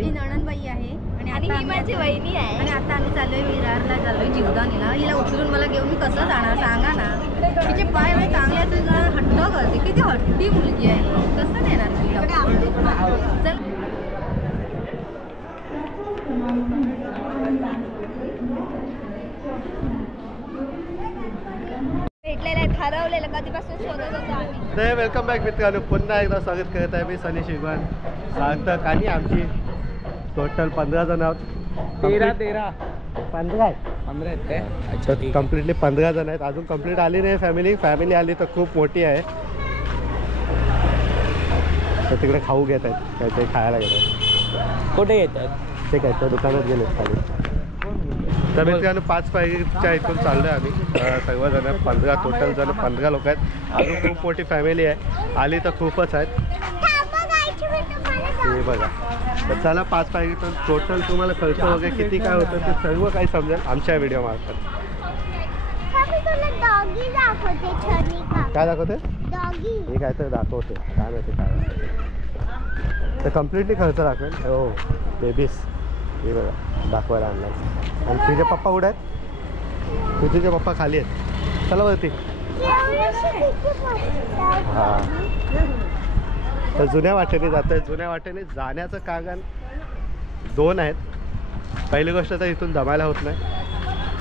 माझी नणंदबाई आहे आणि ही माझी वहिनी आहे. आणि आता आम्ही चाललोय विरारला, चाललोय जीवदानीला. हिला उचलून मला घेऊन कसं जाणार सांगा ना. तिचे पाय म्हणजे चांगले असेल जरा हट्ट करते. किती हट्टी मुलगी आहे, कसं नेणार तिला. चल ठरवलेलं कधीपासून शोधत होतो आम्ही. तर वेलकम बॅक मित्रांनो, पुन्हा एकदा स्वागत करत आहे मी सनी शिगवान. सार्थक आणि आमची टोटल 15 जण आहोत. 13 15 आहेत. 15 आहेत काय? अच्छा, कम्प्लिटली 15 जण आहेत. अजून कम्प्लीट आली नाही फॅमिली आली तर खूप मोठी आहे. तर तिकडे खाऊ घेत आहेत, काहीतरी खायला घेत आहेत. कुठे येतात ते काय त्या दुकानात गेलेत खाली. तर मित्रांनो 5 पायरीच्या इथून चाललोय आम्ही सर्वजण. 15 टोटल जण, 15 लोक आहेत. अजून खूप मोठी फॅमिली आहे, आली तर खूपच आहेत. हे बघा. तर चला 5 पायरीतून टोटल तुम्हाला खर्च वगैरे किती काय होतं ते सर्व काही समजेल आमच्या व्हिडिओ मार्फत. काय दाखवते हे काय तर दाखवते, काय माहिती काय तर कम्प्लिटली खर्च दाखवेल. हो बेबीज हे बघा दाखवायला आणला. आणि तुझे पप्पा कुठे आहेत? तुझे पप्पा खाली आहेत. चला वरती. हां, तर जुन्या वाटेने जात आहे. जुन्या वाटेने जाण्याचं कारण 2 आहेत. पहिली गोष्ट तर इथून दमायला होत नाही,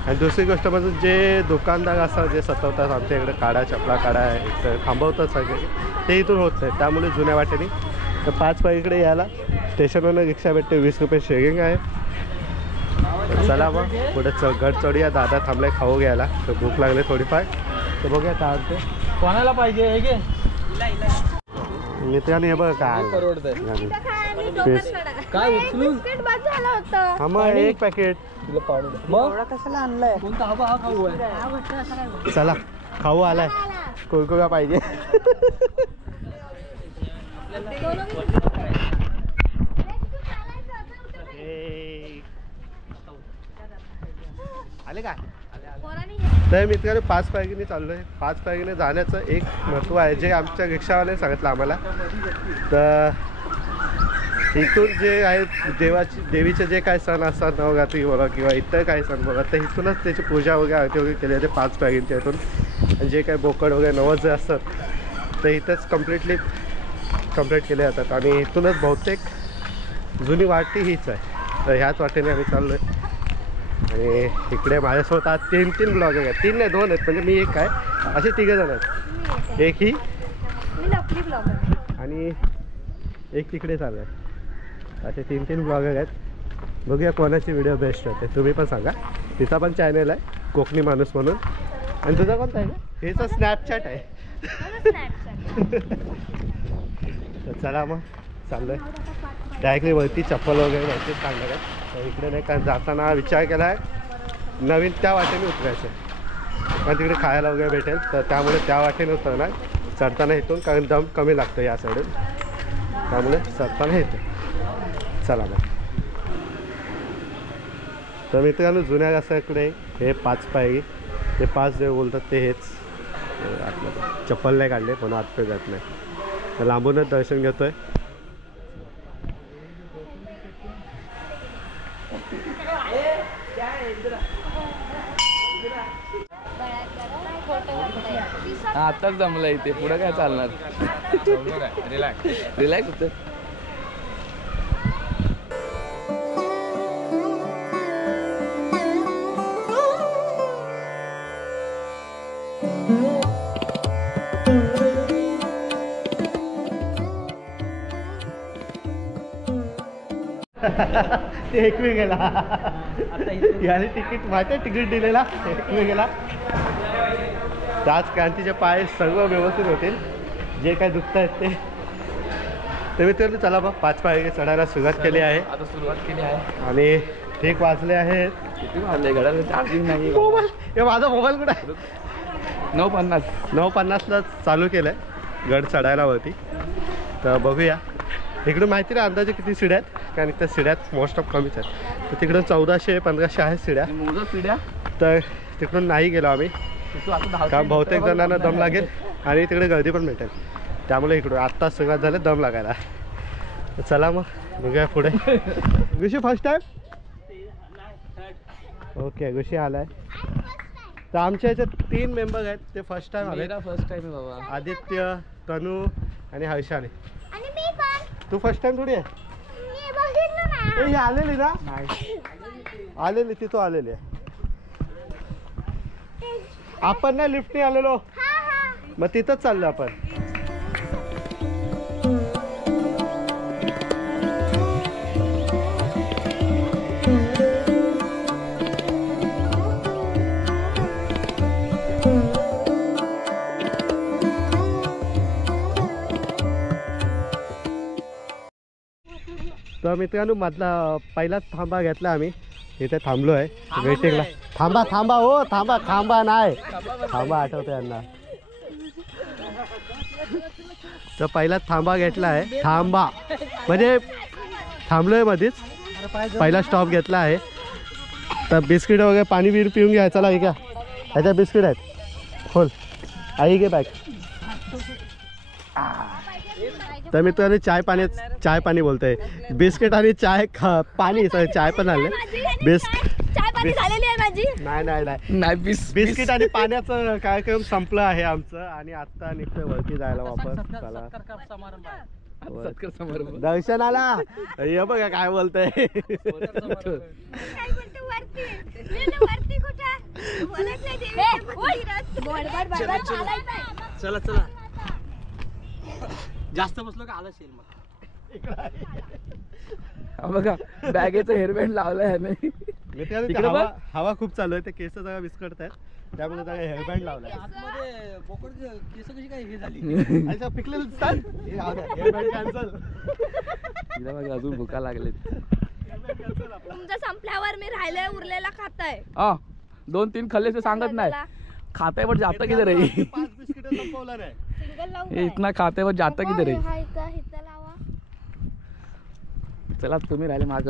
आणि दुसरी गोष्ट म्हणजे जे दुकानदार असतात जे सतवतात आमच्या इकडे काढा चपला काढा इथं थांबवतात सगळे, ते इथून होत नाही. त्यामुळे जुन्या वाटेने तर 5 पायरीकडे यायला स्टेशनवरून रिक्षा भेटते. 20 रुपये शेअरिंग आहे. चला मग पुढे गड चढूया. दादा थांबलाय खाऊ घ्यायला, तर भूक लागली थोडीफार. तर बघूया काय होते. कोणाला पाहिजे हे घे. मित्रांनो हे बघ काय काय उचलून हा मग एक पॅकेट तुला पावडर मग कशाला आणलाय? कोणता हा खाऊ आहे? चला खाऊ आलाय. कुरकुरा पाहिजे. आले का? तर मित्रांनो 5 पायरीने चाललो आहे. 5 पायरीने जाण्याचं एक महत्त्व आहे जे आमच्या रिक्षावाले सांगितलं आम्हाला. तर इथून जे आहे देवीचे जे काही सण असतात, नवरात्री बघा किंवा इतर काही सण बघा, तर इथूनच त्याची पूजा वगैरे आरती वगैरे केली जाते 5 पायरींच्या इथून. आणि जे काही बोकड वगैरे नवस जे असतात ते इथंच कम्प्लीट केले जातात. आणि इथूनच बहुतेक जुनी वाटी हीच आहे. तर ह्याच वाटेने आम्ही चाललो आहे. आणि इकडे माझ्यासोबत आज 3 ब्लॉगर आहेत. 3 नाही 2 आहेत, म्हणजे मी एक आहे, असे 3 जण आहेत. एक ही आणि एक तिकडे चालू आहे. असे 3 ब्लॉगर आहेत. बघूया कोणाची व्हिडिओ बेस्ट होते. तुम्ही पण सांगा. तिचा पण चॅनल आहे कोकणी माणूस म्हणून. आणि तुझा कोणता आहे का? हेचा स्नॅपचॅट आहे. तर चला मग चाललो आहे. डायरेक्टली वरती चप्पल वगैरे जायचे चांगलं आहे. तर इकडे नाही, कारण जाताना विचार केला आहे नवीन त्या वाटेने उतरायचं आहे, कारण तिकडे खायला वगैरे भेटेल. तर त्यामुळे त्या वाटेने उतरणार चढताना इथून, कारण दम कमी लागतं या साईडून, त्यामुळे चढताना येते. चला मग. तर मित्रांनो जुन्या रस्त्याकडे हे 5 पायरी, ते 5 जे बोलतात ते हेच. आतलं चप्पल नाही काढले पण आत जात नाही, तर लांबूनच दर्शन घेतो आहे. आताच जमलं इथे, पुढे काय चालणार. रिलॅक्स होतं. ते एकवे गेला. याने तिकीट माहिती आहे, तिकीट दिलेला एकवे गेला. त्याच क्रांतीचे पाय सर्व व्यवस्थित होतील, जे काय दुखत आहेत ते. तर मित्रांनो चला बघ 5 पायरी चढायला सुरुवात केली आहे. आता सुरुवात केली आहे. आणि ठीक वाजले आहेत. किती वाजले? घड्याला चार्जिंग नाही. मोबाईल हे माझा मोबाईल कुठे आहे? 9:50 चालू केलं आहे गड चढायला वरती. तर बघूया. इकडून माहिती नाही अंदाजे किती शिड्या आहेत, कारण त्या शिड्यात मोस्ट ऑफ कमीच आहेत. तर तिकडून 1400-1500 आहेत शिड्या. तर तिकडून नाही गेलो आम्ही, कारण बहुतेक जणांना दम लागेल आणि तिकडे गर्दी पण भेटेल. त्यामुळे इकडून आत्ताच सुरुवात झाली दम लागायला. चला मग निघूया पुढे. गुशी फर्स्ट टाइम. ओके गुशी आलाय. तर आमच्या याच्यात 3 मेंबर आहेत ते फर्स्ट टाइम आले. फर्स्ट टाइम आहे बाबा. आदित्य, तनू आणि हर्षाने. आणि मी पण तू फर्स्ट टाइम थोडी आहे. मी बघितलं ना. ही आलेली ना. आलेली ती तो आलेली आहे. आपण नाही लिफ्टने आलेलो. मग तिथंच चाललो आपण. तर मित्रांनो मधला पहिलाच थांबा घेतला आम्ही. इथे थांबलो आहे वेटिंगला. थांबा थांबा हो थांबा. थांबा नाही थांबा आठवतं यांना. तर पहिलाच थांबा घेतला आहे. थांबा म्हणजे थांबलोय मध्येच. पहिला स्टॉप घेतला आहे. तर बिस्किट वगैरे पाणी बिर पिऊन घ्या. चला हे घ्या. ह्याच्या बिस्किट आहेत. खोल आई घे बॅग. तर मी तर चाय पाणी बोलतोय. बिस्किट आणि पाणी चाय पण आले. चाय पाणी झालेली आहे माझी. नाही बिस्किट आणि पाण्याचं कार्यक्रम संपलं आहे आमचं. आणि आता निघतोय वरती जायला वापस. चला दर्शनाला हे बघा काय बोलतय. चला चला जास्त बसलो का आला शेल. मग बघा बॅगेचं हेअरबँड लावलाय नाही. हवा खूप चालू आहे. ते केस जरा विस्कटत आहेत त्यामुळे जरा हेअरबँड लावलाय. केस कशी काय हे झाली. पिकलेलं कॅन्सल. अजून भुका लागले. तुमचं संपल्यावर मी राहिलंय उरलेला खाताय. 2-3 खाल्ले ते सांगत नाही. खाताय पण जाता किती रे. 5 बिस्किट संपवलं नाही. इतना खाते वर जाता किती रे. चला तुम्ही राहिले माग.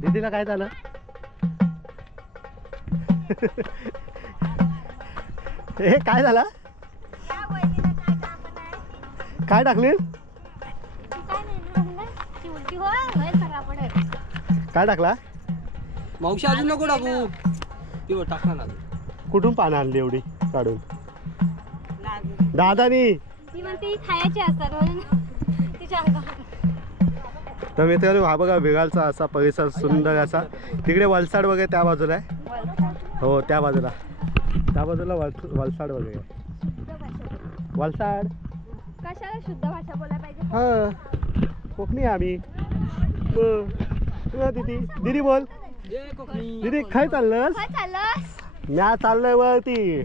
दीदीला काय झालं. हे काय झालं. काय टाकली. काय टाकला. मावशी अजून नको टाकू. ती टाकला ना. कुठून पानं आणली एवढी काढून. दादानी ती म्हणते खायची असतात म्हणून तिच्या तर मित्रांनो हा बघा वेगाळचा असा परिसर सुंदर असा. तिकडे वलसाड वगैरे त्या बाजूला आहे. हो त्या बाजूला वलसाड वगैरे. वलसाड कशाला शुद्ध भाषा बोलायला पाहिजे. हा कोकणी आम्ही. दीदी बोल. दीदी काय चाललं. म्या चाललोय वरती.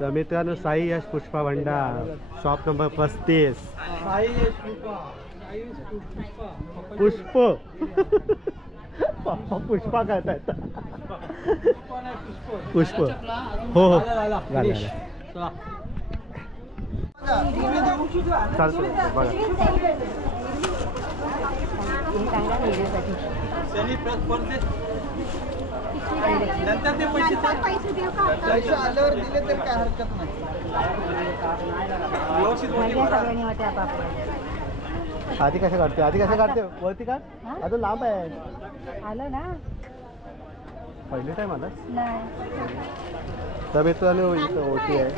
तर मित्रांनो साई यश पुष्पा भंडार शॉप नंबर 35. पुष्प पुष्पा करतायत. पुष्प हो हो चालतं बघा. नंतर ते पैसे आल्यावर दिले तर काय हरकत नाही. आधी कशा काढते वरती काढ. अजून लांब आहे. आलं ना पहिली टाइम आला नाही तर मित्रांनो इथं ओटी आहे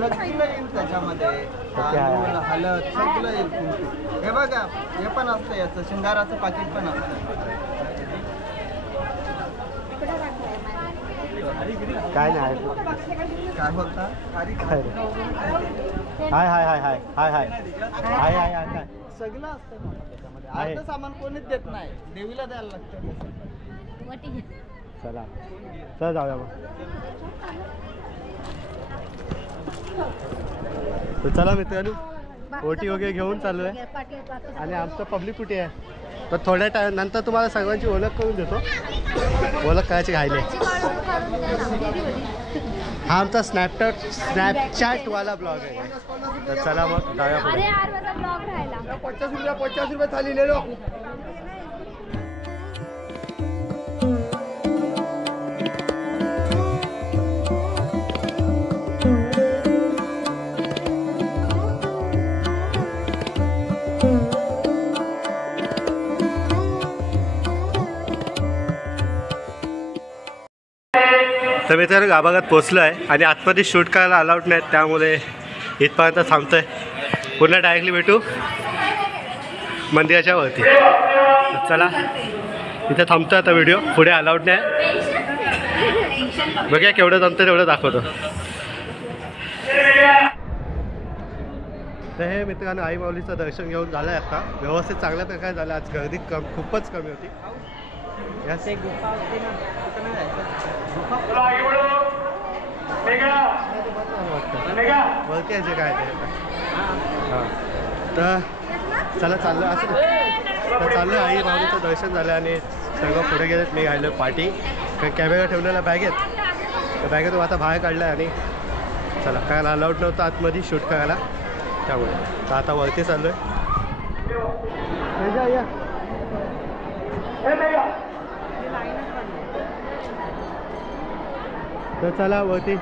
सगळं येईल त्याच्यामध्ये तांदूळ, हळद सगळं येईल तुमचं. हे बघा हे पण असतं याचं शिंगाराचं पाकिट पण असतं. काय नाही काय बोलता काय रे? हाय हाय हाय हाय हाय हाय हाय हाय हाय हाय सगळं असतं ना त्याच्यामध्ये. आहे. अर्ध सामान कोणीच देत नाही, देवीला द्यायला लागतं. वटी चला चल जाऊया मग तर चला मित्रांनो ओटी वगैरे घेऊन चालू आहे आणि आमचं पब्लिक कुठे आहे तर थोड्या टाइम नंतर तुम्हाला सर्वांची ओळख करून देतो. ओळख करायची राहिली हा आमचा स्नॅपचॅटवाला ब्लॉग आहे. तर चला मग जाऊया अरे पुढे. यार माझा ब्लॉग राहिला 50 रुपये थाली ले लो. तर मित्रांनो गाभागात पोचलो आहे आणि आतमध्ये शूट करायला अलाउड नाहीत त्यामुळे इथपर्यंत थांबतो आहे. पुन्हा डायरेक्टली भेटू मंदिराच्या वरती. चला इथं थांबतो आता व्हिडिओ पुढे अलाउड नाही. बघा केवढं जमतं तेवढं दाखवतो. तर हे मित्रांनो आई माऊलीचं दर्शन घेऊन झालं आहे आता व्यवस्थित चांगल्या प्रकारे झालं. आज गर्दी खूपच कमी होती. यास एक गुफा असते ना तिथं नाही जायचं. वरती आहे जे काय ते हां तर चला चाललं असं तर चाललं आई माऊलीचं दर्शन झालं आणि सगळं पुढे गेलेत. मी राहिलो पाठी कारण कॅमेरा ठेवलेला बॅगेत त्या बॅगेतून आता बाहेर काढला आणि चला काय अलाउड नव्हतं आतमध्ये शूट करायला त्यामुळे. तर आता वरती चाललो आहे. या तर चला वरती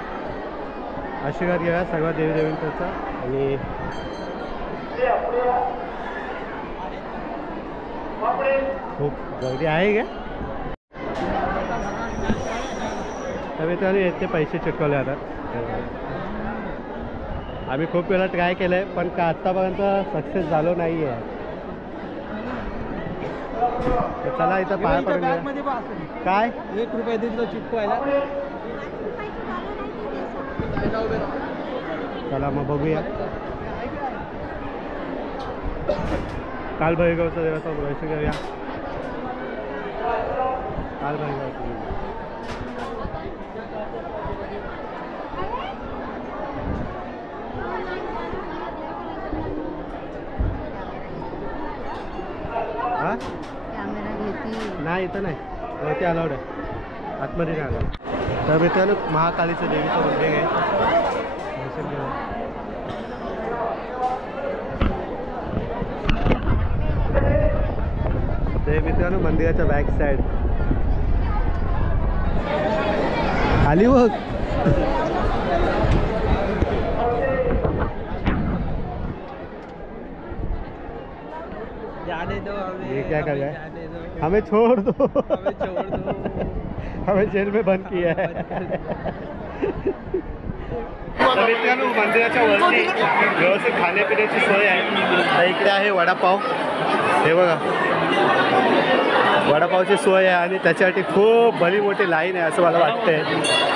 आशीर्वाद घ्या सगळ्या देवीदेवींचा आणि खूप गर्दी आहे का तर मित्रांनो येते पैसे चिटकवले आता. आम्ही खूप वेळा ट्राय केलं आहे पण का आत्तापर्यंत सक्सेस झालो नाही आहे. तर चला इथं पाया पडून काय 1 रुपये दिलं चिटकवायला. चला मग बघूया. काल भैरगावचं देवाचं दर्शन घेऊया. काल भैरगावचं हां कॅमेरा घेती नाही इथं नाही वरती अलाउड आहे आतमध्ये नाही अलाउड. तर मित्रांनो महाकालीचं देवीचं मंदिर आहे दर्शन घेऊया. ते मित्रांनो मंदिराच्या बॅक साईड आली बघ. जाने दो ये क्या कर रहा है? जाने दो. हमें छोड़ दो हमें छोड़ दो. हमें जेल में बंद किया है. तर मित्रांनो मंदिराच्या वरती व्यवस्थित खाण्यापिण्याची सोय आहे. तर इकडे आहे वडापाव. हे बघा वडापावची सोय आहे आणि त्याच्यासाठी खूप भली मोठी लाईन आहे असं मला वाटतंय.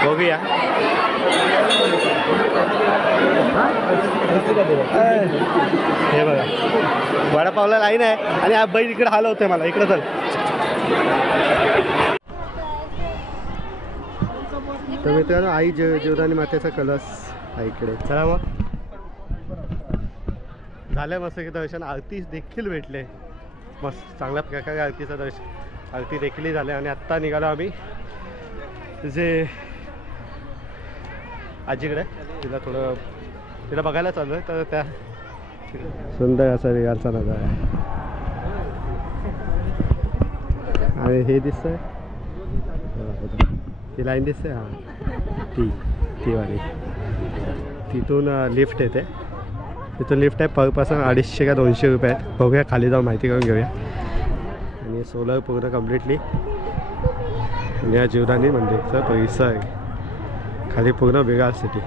बघूया हे बघा वडापावला लाईन आहे आणि हा बैल इकडे हलवतोय मला. इकडं चल. तर मित्रांनो आई जीवदानी मातेचा कलश आहे इकडे. चला मग झालं मस्त की दर्शन. आरती देखील भेटले मस्त चांगल्या प्रकारे आरतीचं दर्शन आरती देखील झाले आणि आत्ता निघालो आम्ही जे आजीकडे तिला बघायला चालू आहे. तर त्या सुंदर असा रिगालचा नजारा आहे आणि हे दिसतंय ती लाईन दिसते हां ती वाली. तिथून लिफ्ट येते. तिथून लिफ्ट आहे पर पर्सन 250 का 200 रुपये आहेत. बघूया खाली जाऊन माहिती करून घेऊया. आणि सोलर पूर्ण कम्प्लिटली आणि या जीवदानी मंदिरचा परिसर आहे. खाली पूर्ण बिगार सिटी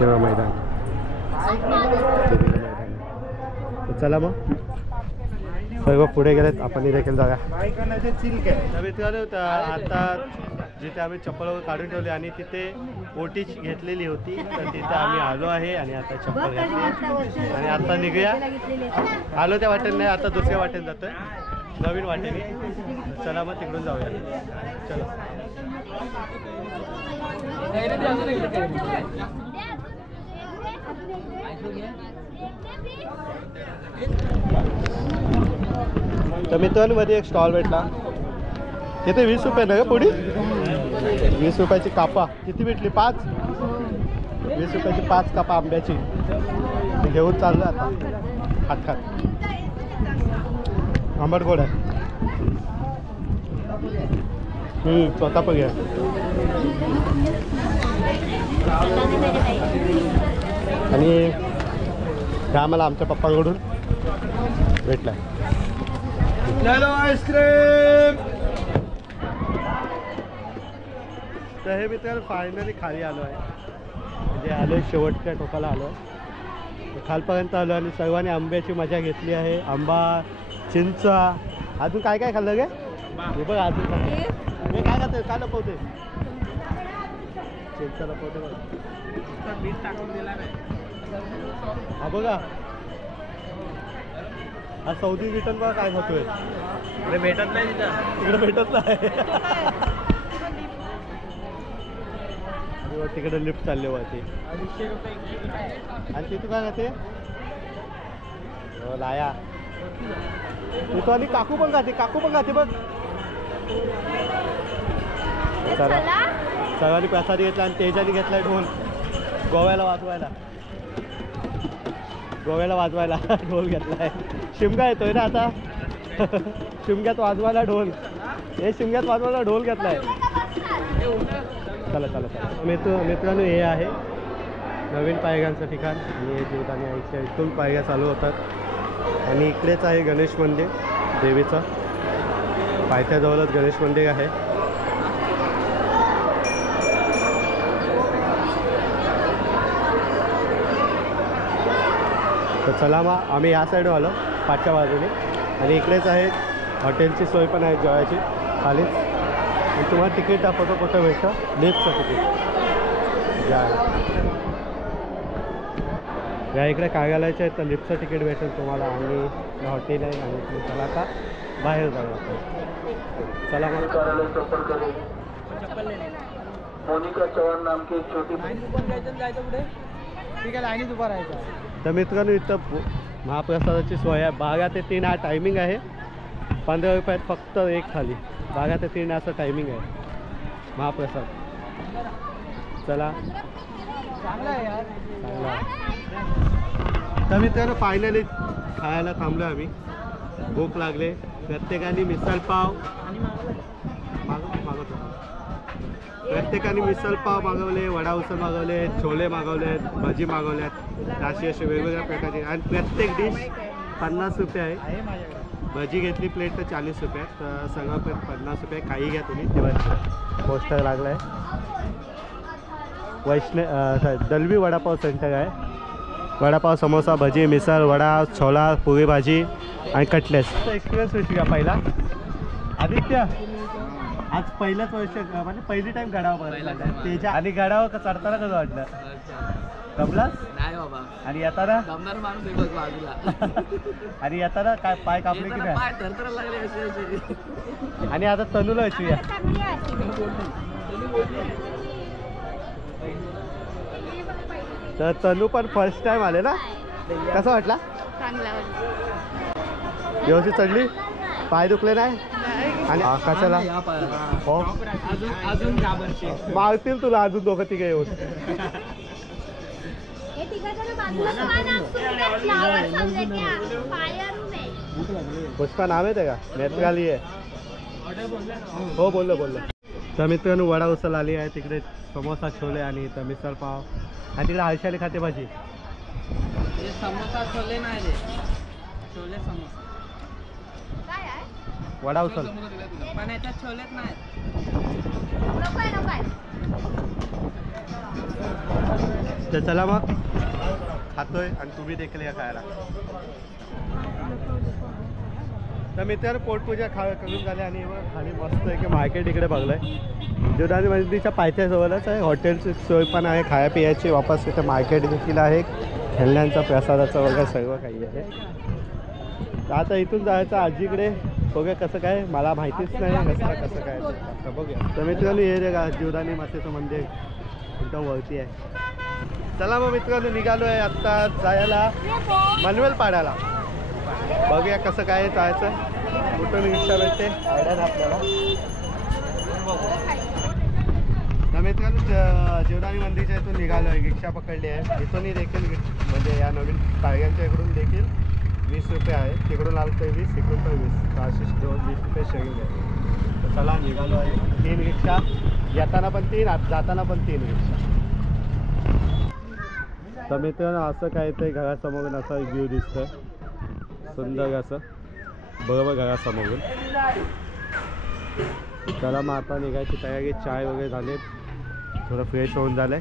तेव्हा मैदान. तर चला मग सर्व पुढे गेलेत, आपण देखील जाऊया. मित्रांनो आता जिथे आम्ही चप्पल काढून ठेवली आणि तिथे ओटी घेतलेली होती, तर तिथे आम्ही आलो आहे आणि आता चप्पल घातली आणि आता निघूया. आलो त्या वाटेने नाही, आता दुसऱ्या वाटेने जातोय, नवीन वाटेने. चला मग तिकडून जाऊया. चला. तर मित्रांनो मध्ये एक स्टॉल भेटला, तिथे 20 रुपये ना ग पुढी, 20 रुपयाची कापा. किती भेटली? 5. 20 रुपयाची 5 कापा आंब्याची. घेऊन चाललो आता खात खात. आंबट गोड आहे. स्वतः पण घ्या. आणि हा मला आमच्या पप्पांकडून भेटला आईस्क्रीम. तर हे मित्रांनो फायनली खाली आलो आहे, म्हणजे आलो आहे शेवटच्या टोकाला आलो आहे. खालपर्यंत आलो आणि सर्वांनी आंब्याची मजा घेतली आहे. आंबा, चिंच, अजून काय काय खाल्लं गे? हे बघ अजून मी काय खाते, काय लपवते? चिंच लपवते बघ. हा बघा, हा सौदी रिटर्न बघा काय खातोय. इकडे भेटत नाही, तिकडे भेटत नाही. तिकडे लिफ्ट चालले होते आणि तिथं काय खाते? लाया तिथं. आणि काकू पण खाते, काकू पण खाते बघ. सगळ्यांनी प्रसादी घेतला आणि तेजाने घेतलाय ढोल गोव्याला वाजवायला. ढोल घेतलाय. शिमगा येतोय ना आता. शिमग्यात वाजवायला ढोल. शिमग्यात वाजवायला ढोल घेतलाय. चला चला चला. मित्रांनो हे आहे नवीन पायऱ्यांचं ठिकाण आणि हे जीवदानी आईच्या इथून पायऱ्या चालू होतात. आणि इकडेच आहे गणेश मंदिर देवीचं. पायथ्याजवळच गणेश मंदिर आहे. तर चला मग आम्ही या साईडवर आलो पाठच्या बाजूने. आणि इकडेच आहे हॉटेलची सोय पण आहे जेवायची खालीच. आणि तुम्हाला तिकीट दाखवतो कुठं भेटतं, लिफ्टचं तिकीट. या इकडे कार्यालयाचे आहेत तर लिफ्टचं तिकीट भेटेल तुम्हाला. आणि हॉटेल आहे आणि तुम्ही चला आता बाहेर जाऊ. चला मग. मोनिका चव्हाण नाम की छोटी लाईनीत उभा राहायचा. तर मित्रांनो इथं महाप्रसादाची सोय आहे. 12 ते 3 हा टायमिंग आहे. 15 रुपयात फक्त एक थाली. 12 ते 3 असं टायमिंग आहे महाप्रसाद. चला चांगला आहे यार, चांगला. तर मित्रांनो फायनली खायला थांबलो आम्ही. भूक लागले. प्रत्येकाने मिसळ पाव मागवतो. प्रत्येकाने मिसळ पाव मागवले, वडा उसळ मागवले, छोले मागवले, भजी मागवल्यात. असे वेगवेगळ्या प्रकारचे. आणि प्रत्येक डिश 50 रुपये आहे. भजी घेतली प्लेट तर 40 रुपये. तर सगळं पण 50 रुपये. काही घ्या तुम्ही. तेव्हा पोस्टर लागला आहे. दलवी वडापाव सेंटर आहे. वडापाव, समोसा, भजी, मिसळ, वडा, छोला, पुरी भाजी आणि कटलेस. एक्सपिरियन्स होईल का पहिला? आदित्य आज पहिलंच वर्ष म्हणजे पहिली टाइम गडावर त्याच्या. आणि गडावर चढताना कसं वाटलं? कमलास नाही बाबा. आणि येताना दमदार माणूस आहे बघ बाजूला. आणि येताना काय पाय कापले की नाही? पाय थरथर लागले असे. आणि आता तनूला असूया. तर तनू पण फर्स्ट टाइम आले ना, कसं वाटला? व्यवस्थित चढली? पाय दुखले नाही? आणि आकाशाला हो अजून मारतील तुला अजून दोघं तिघे येऊन. पुष्पा नाव आहे का? नेत्राली आहे. हो बोललो. तर मित्रांनो वडा उसळ आली आहे. तिकडे समोसा, छोले आणि इथं मिसळ पाव. आणि तिकडे हर्षाली खाते भाजी. समोसा छोले नाही रे, छोले समोसा. वडा उसळ पण याच्यात छोलेच नाही. तर चला मग खातोय आणि तुम्ही देखील या खायला. तर मित्रांनो पोटपूजा करून झाली आणि मग खाली मस्त आहे की मार्केट इकडे बघलंय. जीवदानी मंदिरच्या पायथ्याजवळच आहे, हॉटेलची सोय पण आहे, खाया पियाची. वापस तिथे मार्केट देखील आहे, खेळण्यांचा प्रसादाचं वगैरे सर्व काही आहे. तर आता इथून जायचं आजीकडे. बघूया कसं काय, मला माहितीच नाही कसं काय. आता बघूया. तर मित्रांनो हे रे जीवदानी मातेचं मंदिर एकदम वरती आहे. चला मग मित्रांनो निघालो आहे आत्ता जायला मनवेल पाड्याला. बघूया कसं काय जायचं, कुठून रिक्षा भेटते आयडिया नाही आपल्याला. तर मित्रांनो जीवदानी मंदिरच्या इथून निघालो आहे, रिक्षा पकडली आहे. इथूनही देखील म्हणजे या नवीन पाडग्यांच्या इकडून देखील 20 रुपये आहे. तिकडून आलं तर 20, इकडून तर 20, अशी 20 रुपये शेअरिंग आहे. तर चला निघालो आहे. 3 रिक्षा, येताना पण 3, जाताना पण 3 रिक्षा. तर मित्रांनो असं काय ते घरासमोरून असा व्ह्यू दिसतोय सुंदर असं, बरोबर घरासमोरून. चला मग आता निघायची तयारी. चाय वगैरे झाले, थोडं फ्रेश होऊन झालंय,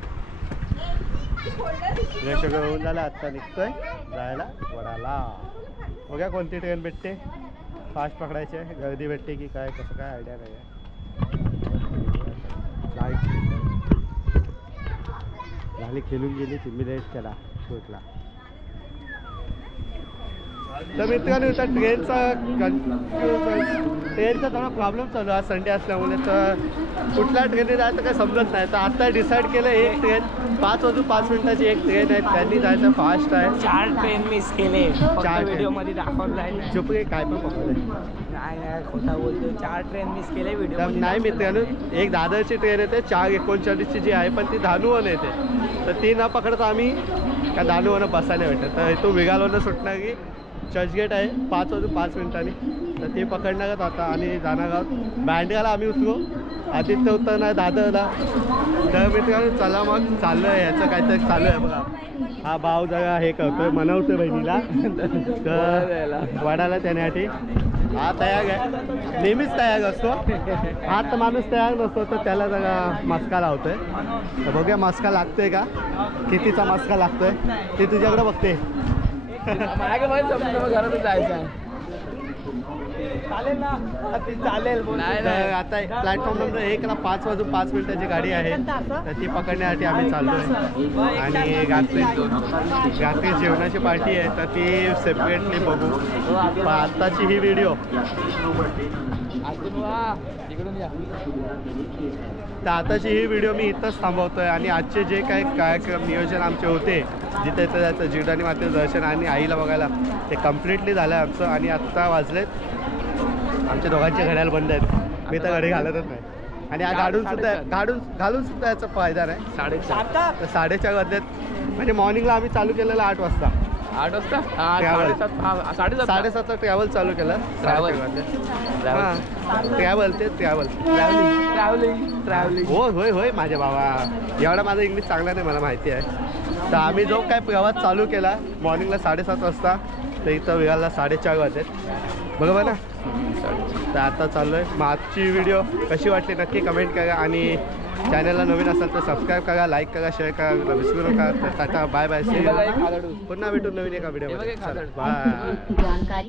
फ्रेश वगैरे होऊन झालं. आत्ता निघतोय जायला वडाला. बघा कोणती ट्रेन भेटते, फास्ट पकडायची आहे, गर्दी भेटते की काय कसं काय आयडिया नाही आहे. झाली खेळून गेली तुम्ही लेट केला शूटला. तर मित्रांनो इथं ट्रेनचा थोडा प्रॉब्लेम चालू आहे संडे असल्यामुळे. तर कुठल्या ट्रेनने जायचं काही समजत नाही. तर आता डिसाईड केलं एक ट्रेन 5 वाजून 5 मिनिटाची एक ट्रेन आहे, त्यांनी जायचं फास्ट आहे. 4 ट्रेन मिस केले, 4 व्हिडिओमध्ये दाखवलं आहे. चुप काय पण पकडलं नाही खोटा बोलतो. 4 ट्रेन मिस केले व्हिडिओ. नाही मित्रांनो एक दादरची ट्रेन येते 4:39ची जी आहे, पण ती धानुवन येते. तर ती न पकडता आम्ही का धानुवन बसायला भेटत. तर इथून विगालोनं सुटणार की चर्चगेट आहे 5 वाजून 5 मिनिटांनी. तर ते पकडणार आता आणि जाणार आहोत बँड्याला. आम्ही उतरू, आदित्य उतरणार दादरला. तर मित्रांनो चला मग चाललो आहे, ह्याचं काहीतरी चालू आहे बघा. हा भाव जरा हे करतोय, मनवतोय बहिणीला तर वडाला त्यासाठी. हा तयार आहे, नेहमीच तयार असतो. हा तर माणूस तयार नसतो तर त्याला जरा मस्का लावतोय. तर बघूया मस्का लागतोय का, कितीचा मस्का लागतोय ते तुझ्याकडे बघते. घरातच जायचं चालेल ना, चालेल. तर आता प्लॅटफॉर्म नंबर 1ला 5 वाजून 5 मिनिटाची गाडी आहे, तर ती पकडण्यासाठी आम्ही चाललो आहे. आणि रात्री जेवणाची पार्टी आहे, तर ती सेपरेटली बघू. पण आत्ताची ही व्हिडिओ तर आताची ही व्हिडिओ मी इथंच थांबवतोय. आणि आजचे जे काही कार्यक्रम नियोजन आमचे होते जिथे इथं जायचं जीवदानी मातेचं दर्शन आणि आईला बघायला, ते कम्प्लिटली झालं आहे आमचं. आणि आत्ता वाजलेत आमच्या दोघांचे घड्याळ बंद आहेत, मी तर घडी घालतच नाही. आणि हा घालून सुद्धा याचा फायदा नाही. 4:30 वाजलेत. म्हणजे मॉर्निंगला आम्ही चालू केलेलं 8 वाजता. 8 वाजता 7:30ला ट्रॅव्हल चालू केलं. ट्रॅव्हलिंग होय माझ्या बाबा, एवढा माझा इंग्लिश चांगला नाही मला माहिती आहे. तर आम्ही जो काय प्रवास चालू केला मॉर्निंगला 7:30 वाजता, तर इथं विघाला 4:30 वाजलेत बरोबर ना. तर आता चाललो आहे. मग आजची व्हिडिओ कशी वाटली नक्की कमेंट करा. आणि चॅनलला नवीन असाल तर सबस्क्राईब करा, लाईक करा, शेअर करा, विसरू नका. तर टाटा बाय बाय, पुन्हा भेटून नवीन एका व्हिडिओ. बाय.